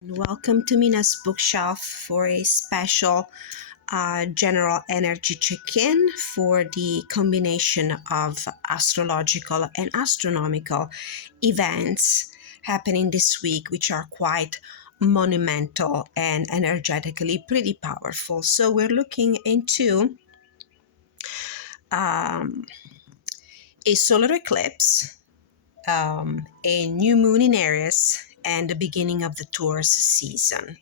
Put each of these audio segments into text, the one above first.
Welcome to Mina's bookshelf for a special general energy check-in for the combination of astrological and astronomical events happening this week, which are quite monumental and energetically pretty powerful. So we're looking into um, a solar eclipse, a new moon in Aries, and the beginning of the Taurus season.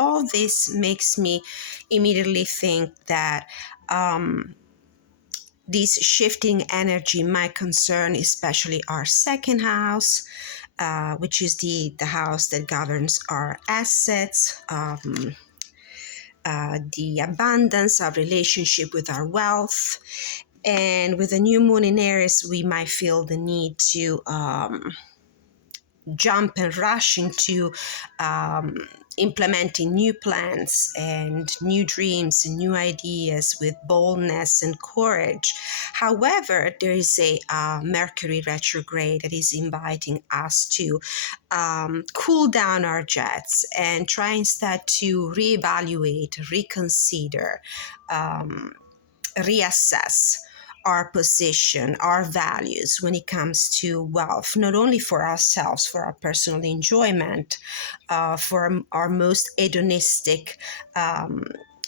All this makes me immediately think that this shifting energy might concern especially our second house, which is the house that governs our assets, the abundance, our relationship with our wealth. And with a new moon in Aries, we might feel the need to jump and rush into implementing new plans and new dreams and new ideas with boldness and courage. However, there is a Mercury retrograde that is inviting us to cool down our jets and try instead to reevaluate, reconsider, reassess our position, our values when it comes to wealth, not only for ourselves, for our personal enjoyment, for our most hedonistic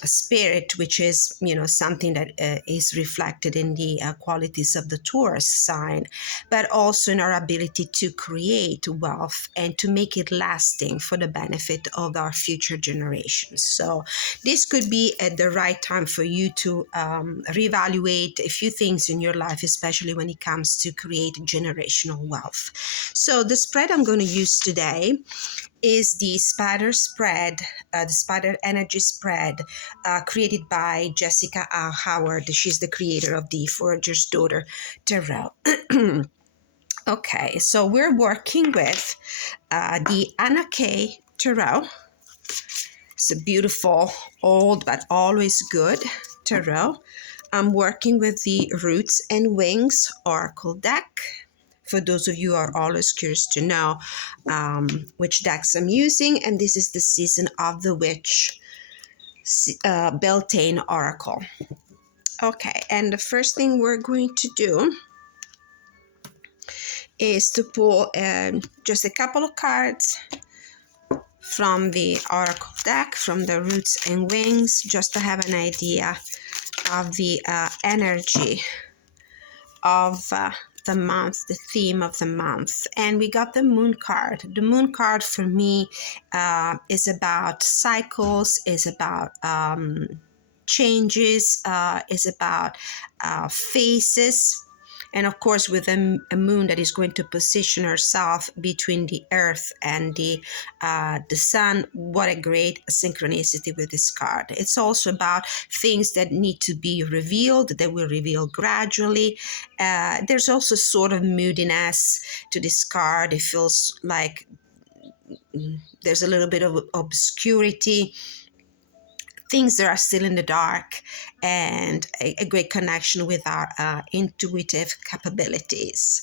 spirit, which is something that is reflected in the qualities of the Taurus sign, but also in our ability to create wealth and to make it lasting for the benefit of our future generations. So this could be at the right time for you to reevaluate a few things in your life, especially when it comes to create generational wealth. So the spread I'm going to use today is the spider spread, the spider energy spread created by Jessica Howard. She's the creator of the Forager's Daughter Tarot. Okay, so we're working with the Anna Kay Tarot. It's a beautiful, old, but always good tarot. I'm working with the Roots and Wings Oracle deck. For those of you who are always curious to know which decks I'm using, and this is the Season of the Witch Beltane Oracle. Okay, and the first thing we're going to do is to pull just a couple of cards from the Oracle deck, from the Roots and Wings, just to have an idea of the energy of the month, the theme of the month. And we got the Moon card. The Moon card for me is about cycles, is about changes, is about phases. And of course, with a moon that is going to position herself between the earth and the sun, what a great synchronicity with this card. It's also about things that need to be revealed, that will reveal gradually. There's also sort of moodiness to this card. It feels like there's a little bit of obscurity, things that are still in the dark, and a great connection with our intuitive capabilities.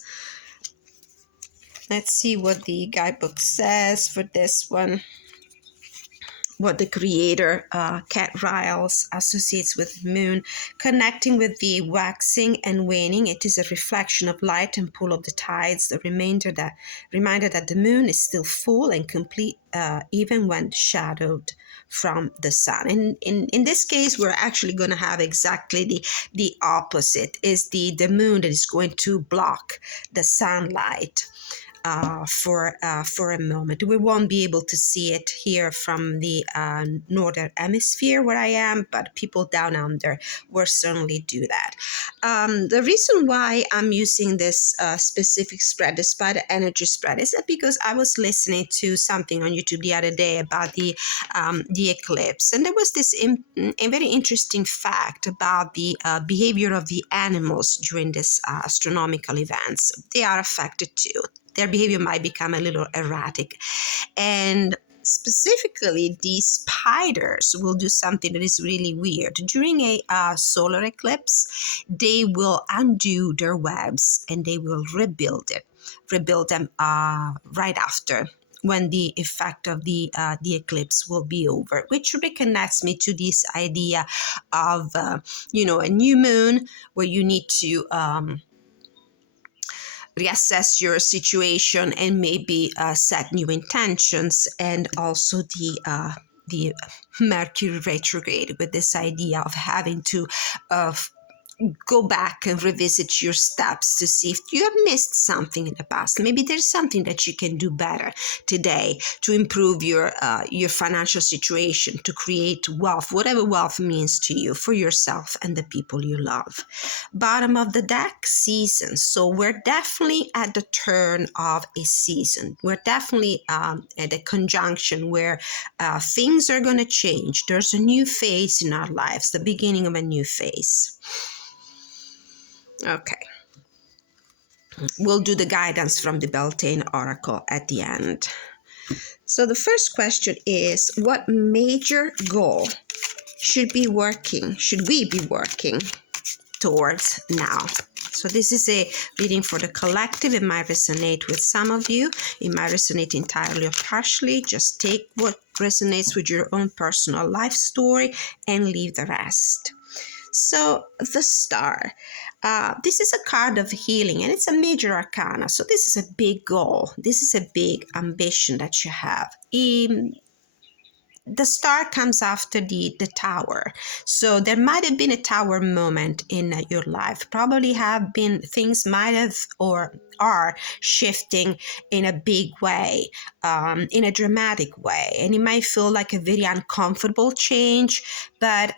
Let's see what the guidebook says for this one. What the creator, Cat Riles, associates with moon, connecting with the waxing and waning. It is a reflection of light and pull of the tides, the reminder that the moon is still full and complete, even when shadowed from the sun. And in this case, we're actually going to have exactly the opposite. Is the moon that is going to block the sunlight for a moment. We won't be able to see it here from the northern hemisphere where I am, but people down under will certainly do that. The reason why I'm using this specific spread, the spider energy spread, is that because I was listening to something on YouTube the other day about the eclipse, and there was this a very interesting fact about the behavior of the animals during this astronomical events. They are affected too. Their behavior might become a little erratic. And specifically, these spiders will do something that is really weird. During a solar eclipse, they will undo their webs and they will rebuild them right after when the effect of the eclipse will be over, which reconnects me to this idea of a new moon where you need to reassess your situation and maybe set new intentions, and also the Mercury retrograde, with this idea of having to go back and revisit your steps to see if you have missed something in the past. Maybe there's something that you can do better today to improve your financial situation, to create wealth, whatever wealth means to you, for yourself and the people you love. Bottom of the deck, season. So we're definitely at the turn of a season. We're definitely at a conjunction where things are going to change. There's a new phase in our lives, the beginning of a new phase. Okay, we'll do the guidance from the Beltane Oracle at the end. So the first question is, what major goal should we be working towards now? So this is a reading for the collective. It might resonate with some of you. It might resonate entirely or partially. Just take what resonates with your own personal life story and leave the rest. So the Star, this is a card of healing, and it's a major arcana. So this is a big goal. This is a big ambition that you have. The Star comes after the Tower. So there might have been a Tower moment in your life. Probably have been, things might have or are shifting in a big way, in a dramatic way. And it might feel like a very uncomfortable change, but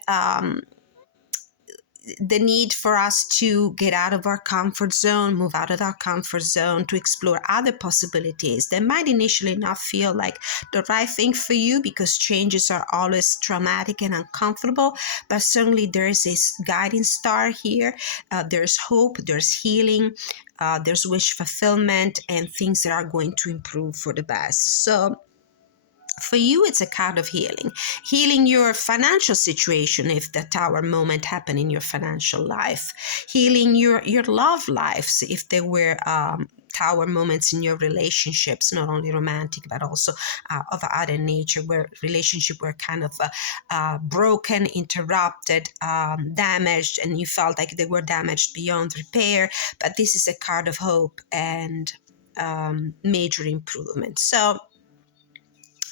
the need for us to get out of our comfort zone, move out of our comfort zone, to explore other possibilities that might initially not feel like the right thing for you, because changes are always traumatic and uncomfortable. But certainly there is a guiding star here. There's hope, there's healing, there's wish fulfillment, and things that are going to improve for the best. So for you, it's a card of healing your financial situation if the Tower moment happened in your financial life, healing your love lives if there were Tower moments in your relationships, not only romantic but also of other nature, where relationships were kind of broken, interrupted, damaged, and you felt like they were damaged beyond repair. But this is a card of hope and major improvement. So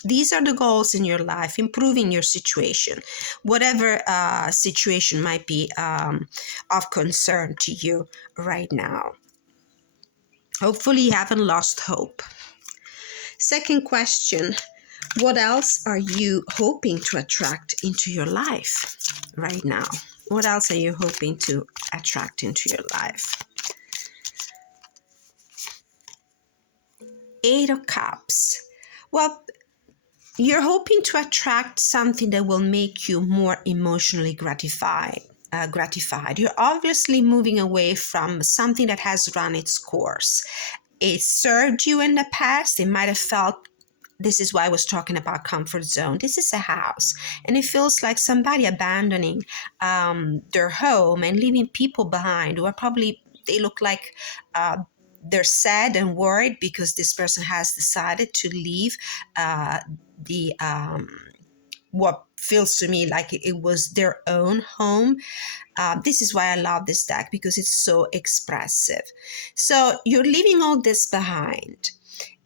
these are the goals in your life: improving your situation, whatever situation might be of concern to you right now. Hopefully you haven't lost hope. Second question, what else are you hoping to attract into your life right now? What else are you hoping to attract into your life? Eight of Cups. Well, you're hoping to attract something that will make you more emotionally gratified. You're obviously moving away from something that has run its course. It served you in the past. It might have felt, this is why I was talking about comfort zone. This is a house, and it feels like somebody abandoning their home and leaving people behind who are probably, they look like they're sad and worried because this person has decided to leave the what feels to me like it was their own home. This is why I love this deck, because it's so expressive. So you're leaving all this behind,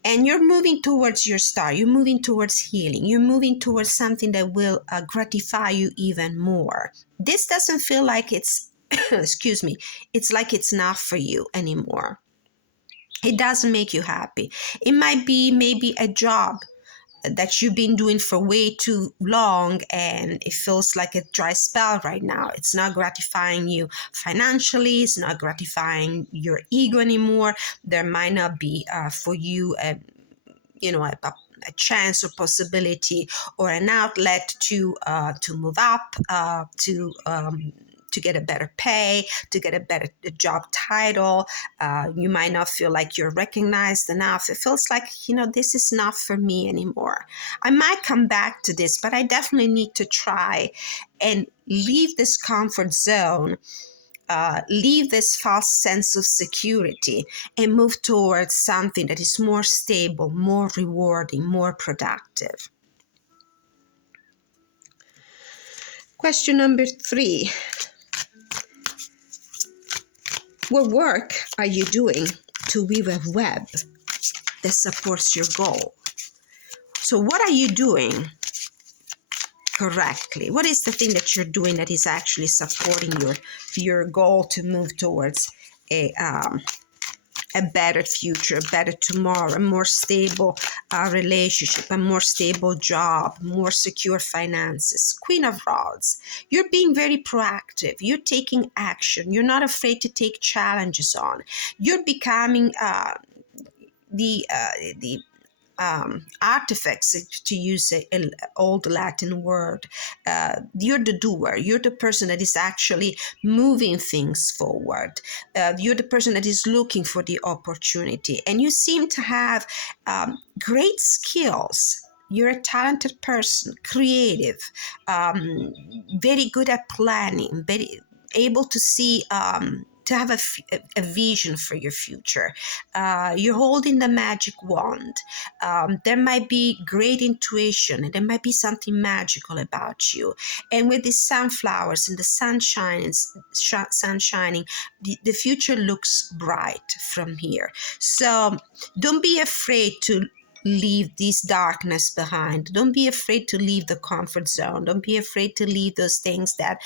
and you're moving towards your star. You're moving towards healing. You're moving towards something that will gratify you even more. This doesn't feel like it's excuse me, it's like it's not for you anymore. It doesn't make you happy. It might be maybe a job that you've been doing for way too long, and it feels like a dry spell right now. It's not gratifying you financially. It's not gratifying your ego anymore. There might not be for you a chance or possibility or an outlet to move up, to get a better pay, to get a better job title. You might not feel like you're recognized enough. It feels like, this is not for me anymore. I might come back to this, but I definitely need to try and leave this comfort zone leave this false sense of security and move towards something that is more stable, more rewarding, more productive. Question number 3. What work are you doing to weave a web that supports your goal? So what are you doing correctly? What is the thing that you're doing that is actually supporting your goal to move towards a better future, a better tomorrow, a more stable relationship, a more stable job, more secure finances? Queen of Rods, you're being very proactive. You're taking action. You're not afraid to take challenges on. You're becoming the artifacts, to use an old Latin word. You're the doer. You're the person that is actually moving things forward. You're the person that is looking for the opportunity. And you seem to have great skills. You're a talented person, creative, very good at planning, very able to see to have a vision for your future. You're holding the magic wand. There might be great intuition, and there might be something magical about you. And with the sunflowers and the sun shining, the future looks bright from here. So don't be afraid to leave this darkness behind. Don't be afraid to leave the comfort zone. Don't be afraid to leave those things that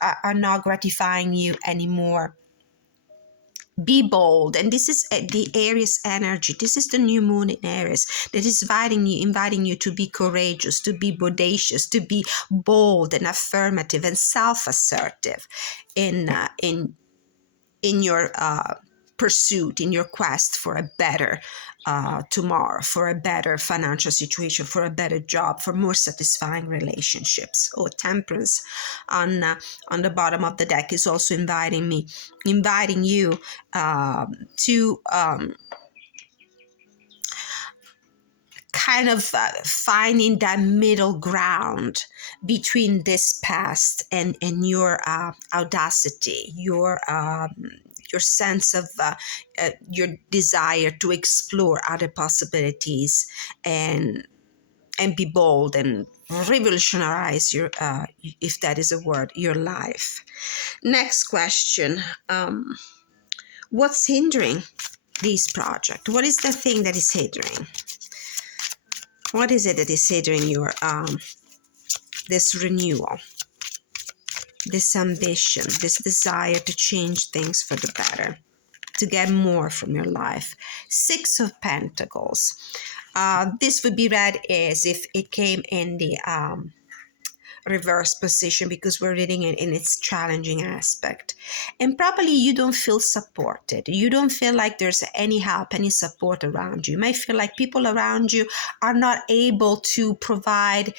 are not gratifying you anymore. Be bold. And this is the Aries energy. This is the new moon in Aries that is inviting you to be courageous, to be bodacious, to be bold and affirmative and self-assertive in your pursuit, in your quest for a better tomorrow, for a better financial situation, for a better job, for more satisfying relationships. Oh, Temperance on the bottom of the deck is also inviting you to kind of finding that middle ground between this past and your audacity, your sense of your desire to explore other possibilities and be bold and revolutionize your, if that is a word, your life. Next question. What's hindering this project? What is the thing that is hindering? What is it that is hindering your this renewal, this ambition, this desire to change things for the better, to get more from your life? 6 of Pentacles. This would be read as if it came in the reverse position, because we're reading it in its challenging aspect. And probably you don't feel supported. You don't feel like there's any help, any support around you. You might feel like people around you are not able to provide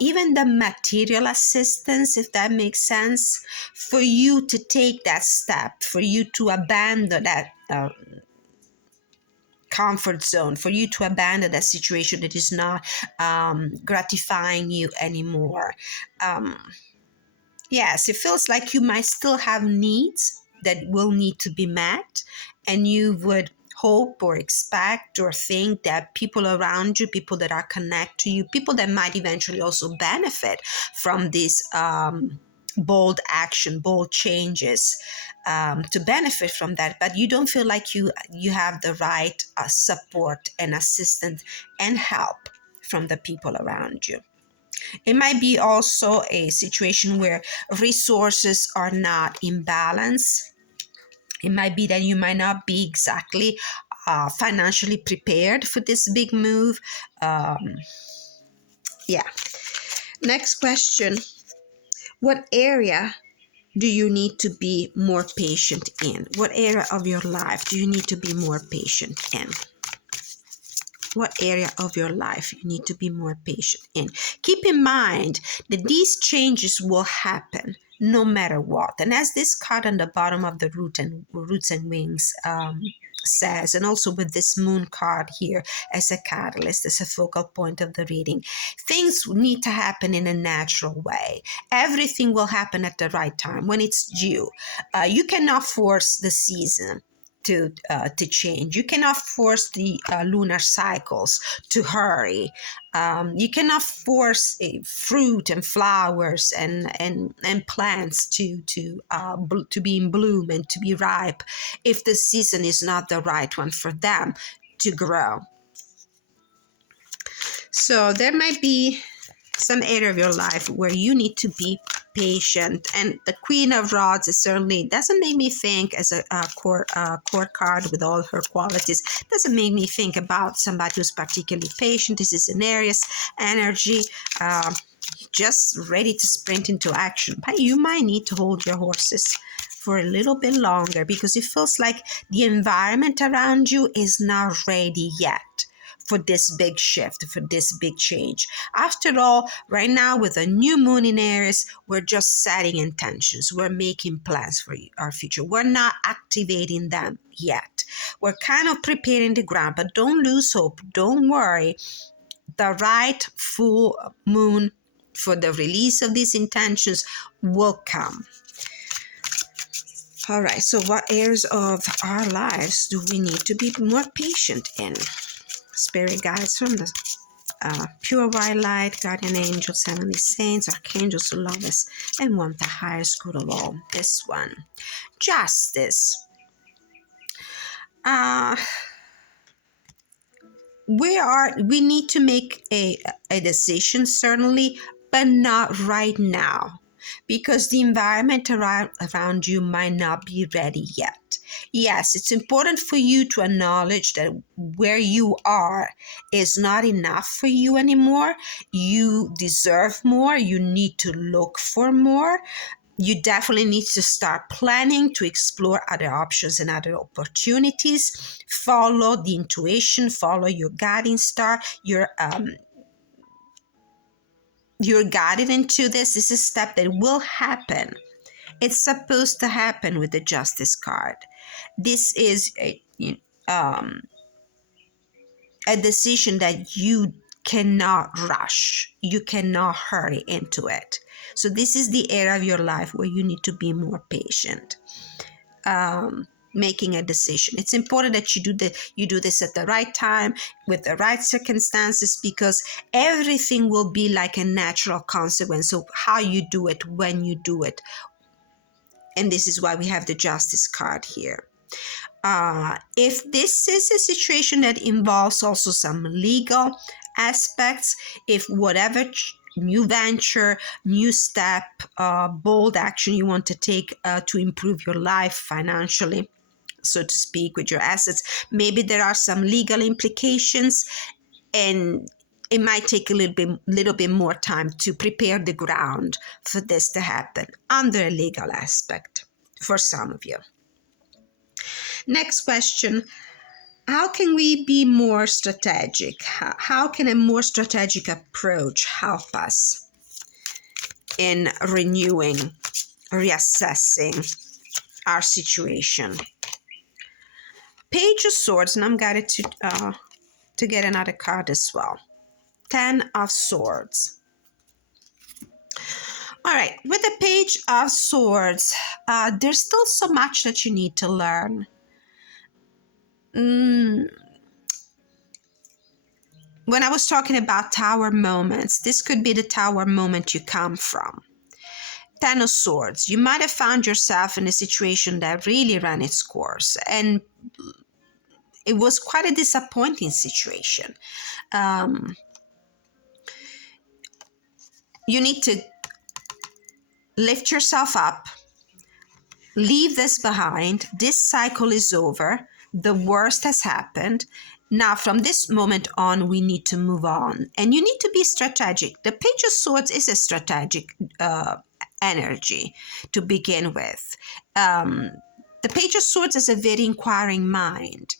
even the material assistance, if that makes sense, for you to take that step, for you to abandon that comfort zone, for you to abandon that situation that is not gratifying you anymore. Yes, it feels like you might still have needs that will need to be met, and you would hope or expect or think that people around you, people that are connected to you, people that might eventually also benefit from this bold action, bold changes, to benefit from that, but you don't feel like you have the right support and assistance and help from the people around you. It might be also a situation where resources are not in balance. It might be that you might not be exactly financially prepared for this big move. Yeah. Next question. What area do you need to be more patient in? What area of your life do you need to be more patient in? What area of your life you need to be more patient in? Keep in mind that these changes will happen no matter what. And as this card on the bottom of the roots and wings says, and also with this moon card here as a catalyst, as a focal point of the reading, things need to happen in a natural way. Everything will happen at the right time when it's due. You cannot force the season to change. You cannot force the lunar cycles to hurry. You cannot force fruit and flowers and plants to be in bloom and to be ripe if the season is not the right one for them to grow. So there might be some area of your life where you need to be patient, and the Queen of Rods is certainly doesn't make me think as a core card with all her qualities. Doesn't make me think about somebody who's particularly patient. This is an Aries energy, just ready to sprint into action. But you might need to hold your horses for a little bit longer because it feels like the environment around you is not ready yet for this big shift, for this big change. After all, right now with a new moon in Aries, we're just setting intentions. We're making plans for our future. We're not activating them yet. We're kind of preparing the ground, but don't lose hope. Don't worry. The right full moon for the release of these intentions will come. All right, so what areas of our lives do we need to be more patient in? Spirit guides from the pure white light, guardian angels, heavenly saints, archangels who love us and want the highest good of all. This one, justice. We need to make a decision, certainly, but not right now, because the environment around you might not be ready yet. Yes, it's important for you to acknowledge that where you are is not enough for you anymore. You deserve more. You need to look for more. You definitely need to start planning to explore other options and other opportunities. Follow the intuition, follow your guiding star. You're guided into this. This is a step that will happen. It's supposed to happen with the Justice card. This is a decision that you cannot rush. You cannot hurry into it. So this is the area of your life where you need to be more patient. Making a decision. It's important that you do this at the right time with the right circumstances, because everything will be like a natural consequence of how you do it, when you do it. And this is why we have the Justice card here. If this is a situation that involves also some legal aspects, if whatever new venture, new step, bold action you want to take to improve your life financially, so to speak, with your assets, maybe there are some legal implications, and it might take a little bit more time to prepare the ground for this to happen under a legal aspect for some of you. Next question. How can we be more strategic? How can a more strategic approach help us in renewing, reassessing our situation? Page of Swords, and I'm guided to get another card as well. 10 of Swords. All right, with the Page of Swords, there's still so much that you need to learn. When I was talking about tower moments, this could be the tower moment you come from. 10 of Swords, you might have found yourself in a situation that really ran its course, and it was quite a disappointing situation. You need to lift yourself up, leave this behind. This cycle is over. The worst has happened. Now, from this moment on, we need to move on. And you need to be strategic. The Page of Swords is a strategic energy to begin with. The Page of Swords is a very inquiring mind.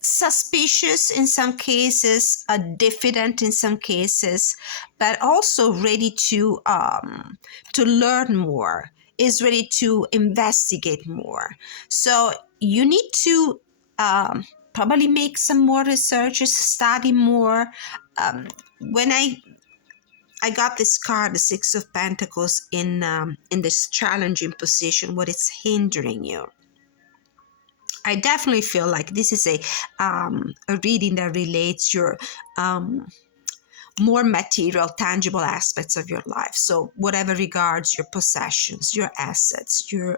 suspicious in some cases, diffident in some cases, but also ready to learn more, is ready to investigate more. So you need to probably make some more researches, study more. When I got this card, the Six of Pentacles, in this challenging position, what is hindering you. I definitely feel like this is a reading that relates your more material, tangible aspects of your life. So whatever regards your possessions, your assets, your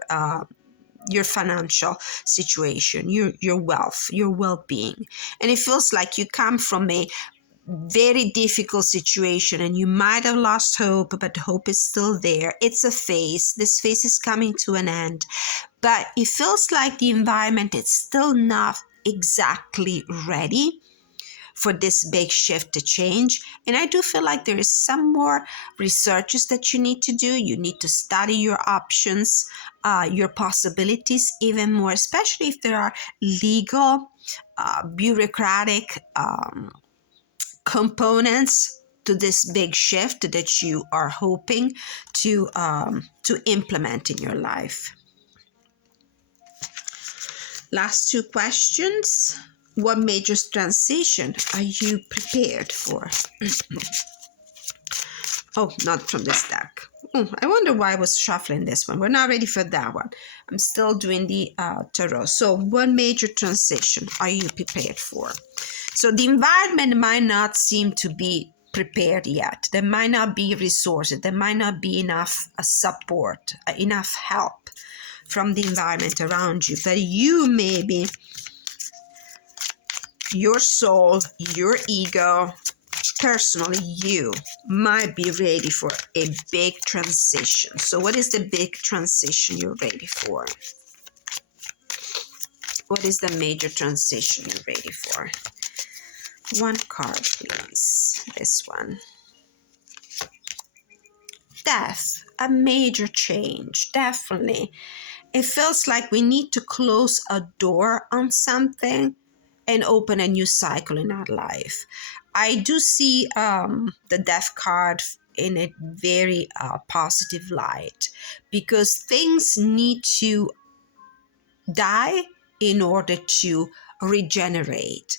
financial situation, your wealth, your well-being. And it feels like you come from a very difficult situation and you might have lost hope, but hope is still there. It's a phase. This phase is coming to an end, but it feels like the environment is still not exactly ready for this big shift to change. And I do feel like there is some more researches that you need to do. You need to study your options, your possibilities even more, especially if there are legal, bureaucratic components to this big shift that you are hoping to implement in your life. Last two questions. What major transition are you prepared for? Oh, not from this deck. I wonder why I was shuffling this one. We're not ready for that one. I'm still doing the tarot. So what major transition are you prepared for? So the environment might not seem to be prepared yet. There might not be resources. There might not be enough support, enough help from the environment around you. But you maybe, your soul, your ego, personally, you might be ready for a big transition. So what is the big transition you're ready for? What is the major transition you're ready for? One card, please. This one. Death, a major change, definitely. It feels like we need to close a door on something and open a new cycle in our life. I do see the death card in a very positive light, because things need to die in order to regenerate.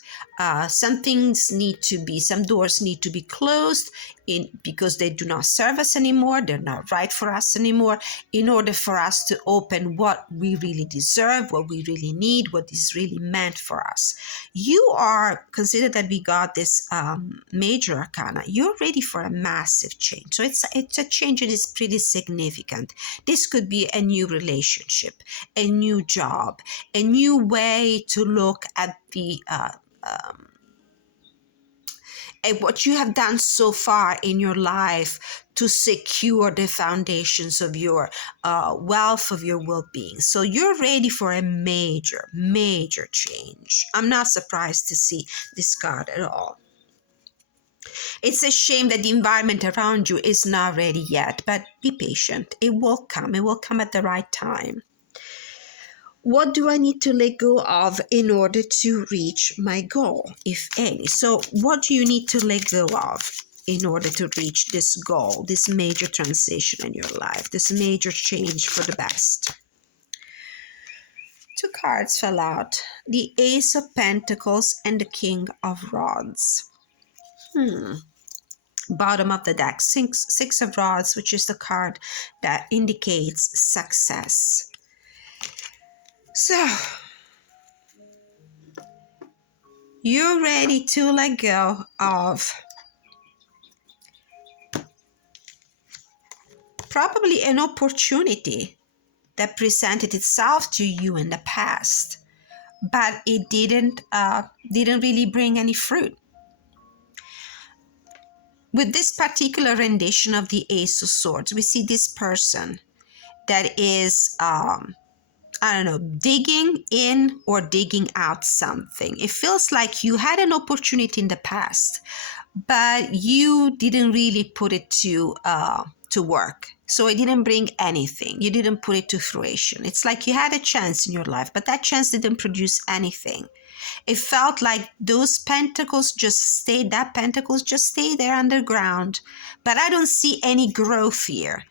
Some doors need to be closed because they do not serve us anymore. They're not right for us anymore, in order for us to open what we really deserve, what we really need, what is really meant for us. You are, consider that we got this major arcana. You're ready for a massive change. So it's a change that is pretty significant. This could be a new relationship, a new job, a new way to look at at what you have done so far in your life to secure the foundations of your wealth, of your well-being. So you're ready for a major, major change. I'm not surprised to see this card at all. It's a shame that the environment around you is not ready yet, but be patient. It will come. It will come at the right time. What do I need to let go of in order to reach my goal, if any? So what do you need to let go of in order to reach this goal, this major transition in your life, this major change for the best? Two cards fell out. The Ace of Pentacles and the King of Rods. Bottom of the deck, Six of Rods, which is the card that indicates success. So, you're ready to let go of probably an opportunity that presented itself to you in the past, but it didn't really bring any fruit. With this particular rendition of the Ace of Swords, we see this person that is digging in or digging out something. It feels like you had an opportunity in the past, but you didn't really put it to work. So it didn't bring anything. You didn't put it to fruition. It's like you had a chance in your life, but that chance didn't produce anything. It felt like those pentacles just stayed, that pentacles just stay there underground. But I don't see any growth here.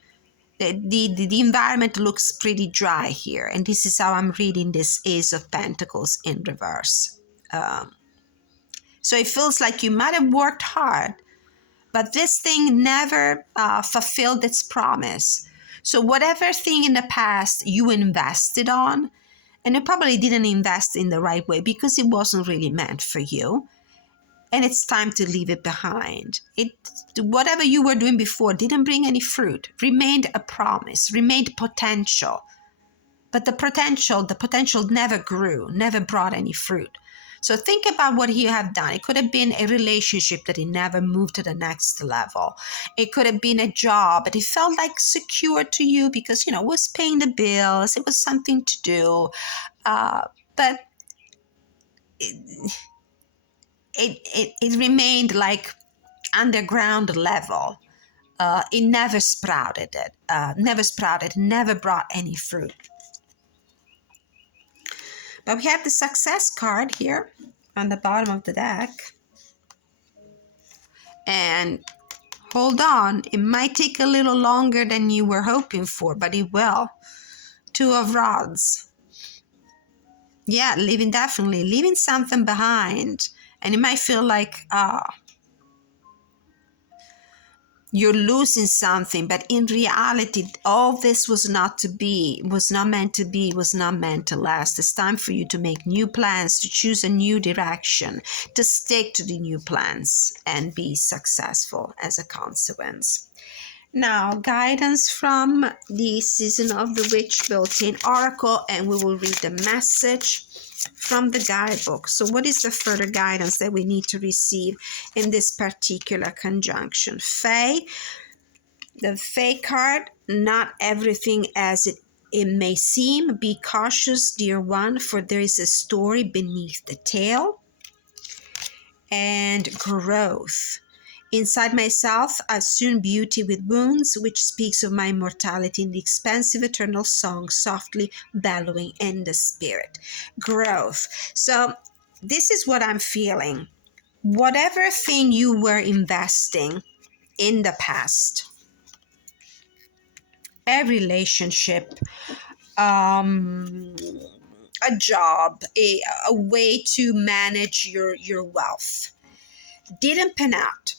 The environment looks pretty dry here. And this is how I'm reading this Ace of Pentacles in reverse. So it feels like you might have worked hard, but this thing never fulfilled its promise. So whatever thing in the past you invested on, and you probably didn't invest in the right way because it wasn't really meant for you, and it's time to leave it behind. Whatever you were doing before didn't bring any fruit, remained a promise, remained potential. But the potential never grew, never brought any fruit. So think about what you have done. It could have been a relationship that it never moved to the next level. It could have been a job, but it felt like secure to you because, it was paying the bills. It was something to do. But it remained like underground level. It never sprouted. Never brought any fruit. But we have the success card here on the bottom of the deck. And hold on, it might take a little longer than you were hoping for, but it will. Two of Rods. Yeah, definitely leaving something behind. And it might feel like, you're losing something, but in reality, all this was not meant to last. It's time for you to make new plans, to choose a new direction, to stick to the new plans and be successful as a consequence. Now, guidance from the Season of the Witch built-in oracle, and we will read the message from the guidebook. So what is the further guidance that we need to receive in this particular conjunction? Fae, the Fae card, not everything as it may seem. Be cautious, dear one, for there is a story beneath the tale. And growth. Inside myself, I've soon beauty with wounds, which speaks of my immortality in the expansive eternal song, softly bellowing in the spirit. Growth. So this is what I'm feeling. Whatever thing you were investing in the past, a relationship, a job, a way to manage your wealth, didn't pan out.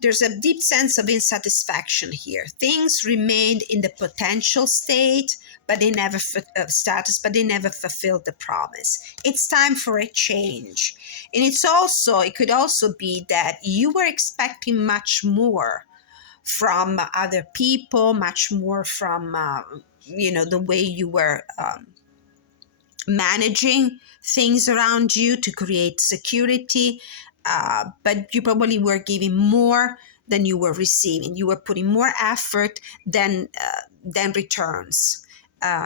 There's a deep sense of insatisfaction here. Things remained in the potential state, but they never but they never fulfilled the promise. It's time for a change. And it could also be that you were expecting much more from other people, much more from, the way you were managing things around you to create security. But you probably were giving more than you were receiving. You were putting more effort than returns.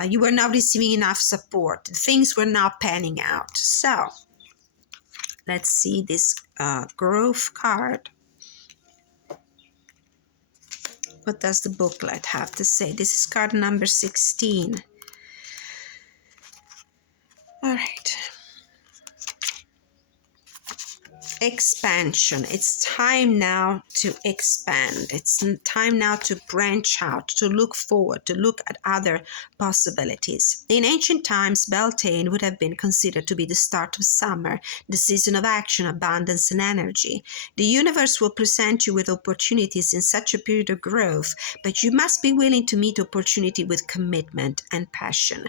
You were not receiving enough support. Things were not panning out. So let's see this growth card. What does the booklet have to say? This is card number 16. All right. Expansion. It's time now to expand. It's time now to branch out, to look forward, to look at other possibilities. In ancient times, Beltane would have been considered to be the start of summer, the season of action, abundance, and energy. The universe will present you with opportunities in such a period of growth, but you must be willing to meet opportunity with commitment and passion.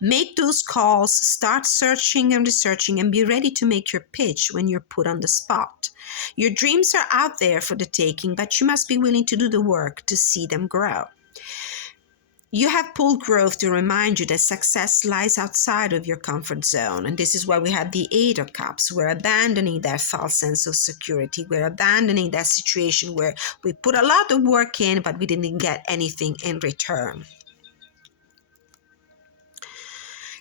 Make those calls, start searching and researching, and be ready to make your pitch when you're put on the spot. Your dreams are out there for the taking, but you must be willing to do the work to see them grow. You have pulled growth to remind you that success lies outside of your comfort zone. And this is why we have the Eight of Cups. We're abandoning that false sense of security. We're abandoning that situation where we put a lot of work in, but we didn't get anything in return.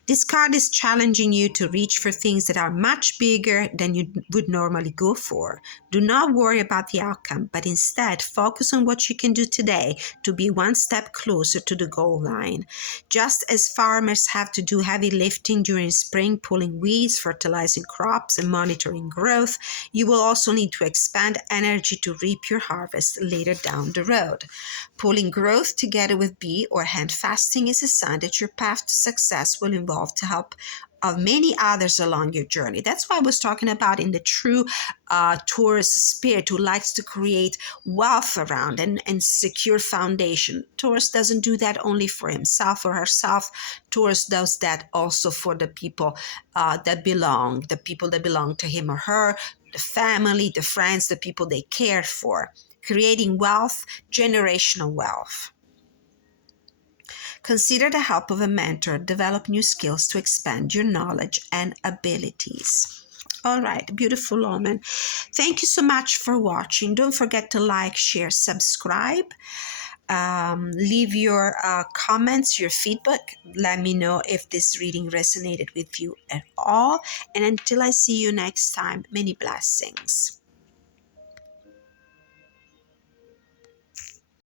This card is challenging you to reach for things that are much bigger than you would normally go for. Do not worry about the outcome, but instead focus on what you can do today to be one step closer to the goal line. Just as farmers have to do heavy lifting during spring, pulling weeds, fertilizing crops, and monitoring growth, you will also need to expand energy to reap your harvest later down the road. Pulling growth together with bee or hand fasting is a sign that your path to success will involve the help of many others along your journey. That's why I was talking about in the true Taurus spirit, who likes to create wealth around and secure foundation. Taurus doesn't do that only for himself or herself. Taurus does that also for the people the people that belong to him or her, the family, the friends, the people they care for. Creating wealth, generational wealth. Consider the help of a mentor. Develop new skills to expand your knowledge and abilities. All right, beautiful woman. Thank you so much for watching. Don't forget to like, share, subscribe. Leave your comments, your feedback. Let me know if this reading resonated with you at all. And until I see you next time, many blessings.